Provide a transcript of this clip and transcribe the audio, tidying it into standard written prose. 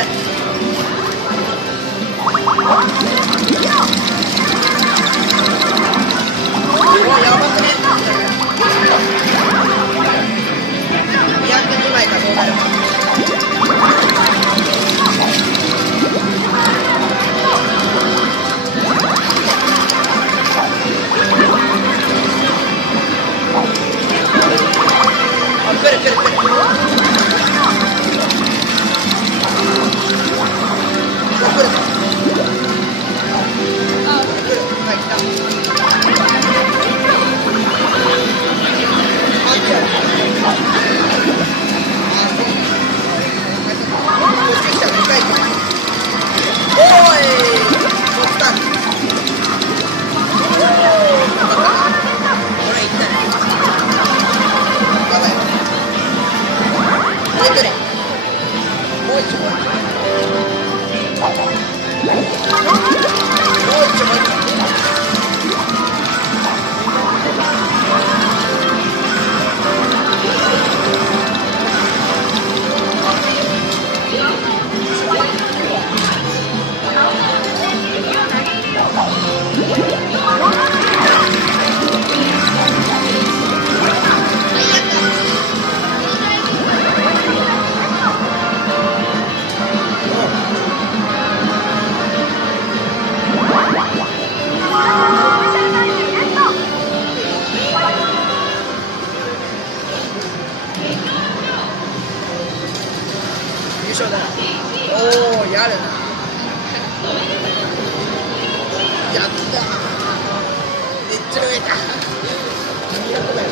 痛い。うわ、やばくね。202枚か、そうなるか。あ、来る来る来る。来るか。あ、来る。はい、来た。あ、いや。おーい、こっちだ。これ痛い。やばい。出てる。もう一枚。もう一枚。優勝だ。おー、やるな。やったー。めっちゃ増えた。200枚。